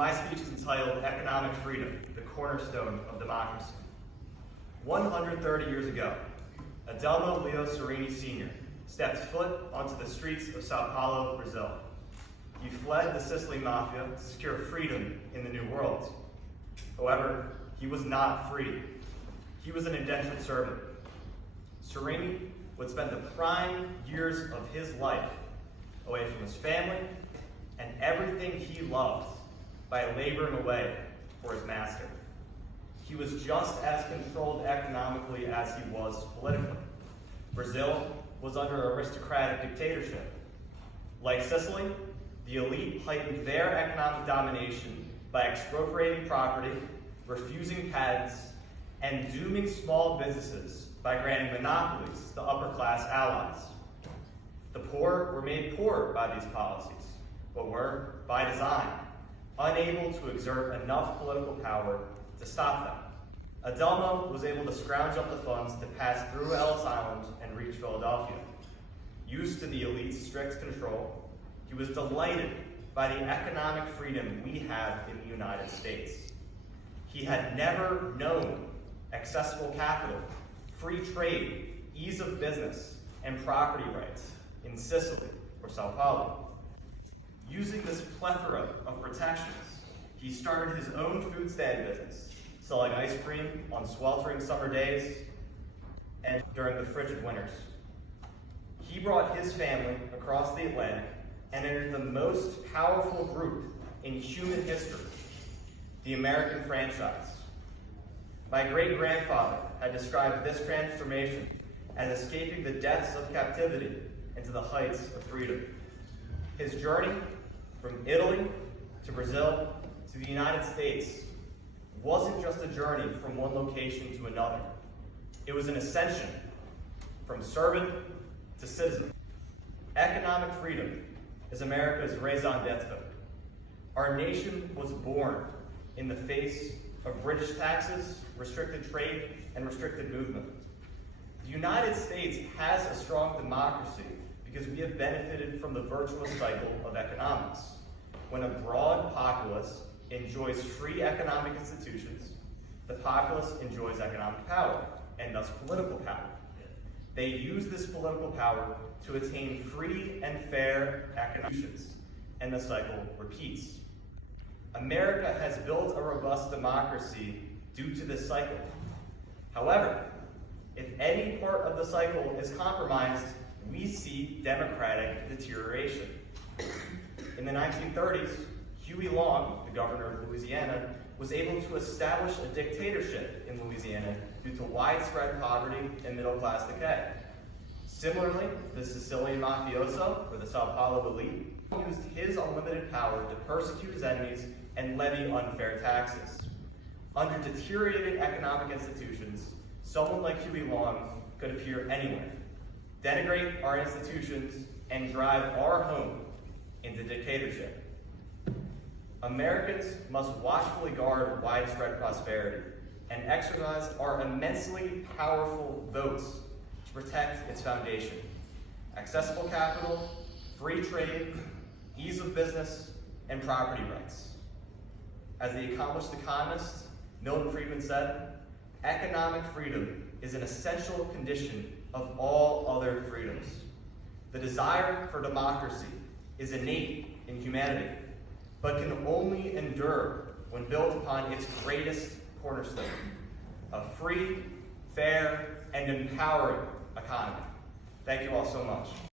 My speech is entitled Economic Freedom, the Cornerstone of Democracy. 130 years ago, Adelmo Leo Sereni Sr. stepped foot onto the streets of Sao Paulo, Brazil. He fled the Sicilian Mafia to secure freedom in the New World. However, he was not free. He was an indentured servant. Sereni would spend the prime years of his life away from his family and everything he loved by laboring away for his master. He was just as controlled economically as he was politically. Brazil was under aristocratic dictatorship. Like Sicily, the elite heightened their economic domination by expropriating property, refusing patents, and dooming small businesses by granting monopolies to upper-class allies. The poor were made poorer by these policies, but were, by design, unable to exert enough political power to stop them. Adelmo was able to scrounge up the funds to pass through Ellis Island and reach Philadelphia. Used to the elite's strict control, he was delighted by the economic freedom we have in the United States. He had never known accessible capital, free trade, ease of business, and property rights in Sicily or Sao Paulo. Using this plethora of protections, he started his own food stand business, selling ice cream on sweltering summer days and during the frigid winters. He brought his family across the Atlantic and entered the most powerful group in human history, the American franchise. My great-grandfather had described this transformation as escaping the depths of captivity into the heights of freedom. His journey from Italy to Brazil to the United States wasn't just a journey from one location to another. It was an ascension from servant to citizen. Economic freedom is America's raison d'etre. Our nation was born in the face of British taxes, restricted trade, and restricted movement. The United States has a strong democracy because we have benefited from the virtuous cycle of economics. When a broad populace enjoys free economic institutions, the populace enjoys economic power, and thus political power. They use this political power to attain free and fair economic institutions, and the cycle repeats. America has built a robust democracy due to this cycle. However, if any part of the cycle is compromised, we see democratic deterioration. In the 1930s, Huey Long, the governor of Louisiana, was able to establish a dictatorship in Louisiana due to widespread poverty and middle-class decay. Similarly, the Sicilian mafioso, or the Sao Paulo elite, used his unlimited power to persecute his enemies and levy unfair taxes. Under deteriorating economic institutions, someone like Huey Long could appear anywhere, denigrate our institutions, and drive our home into dictatorship. Americans must watchfully guard widespread prosperity and exercise our immensely powerful votes to protect its foundation: accessible capital, free trade, ease of business, and property rights. As the accomplished economist Milton Friedman said, economic freedom is an essential condition of all other freedoms. The desire for democracy is innate in humanity, but can only endure when built upon its greatest cornerstone: a free, fair, and empowering economy. Thank you all so much.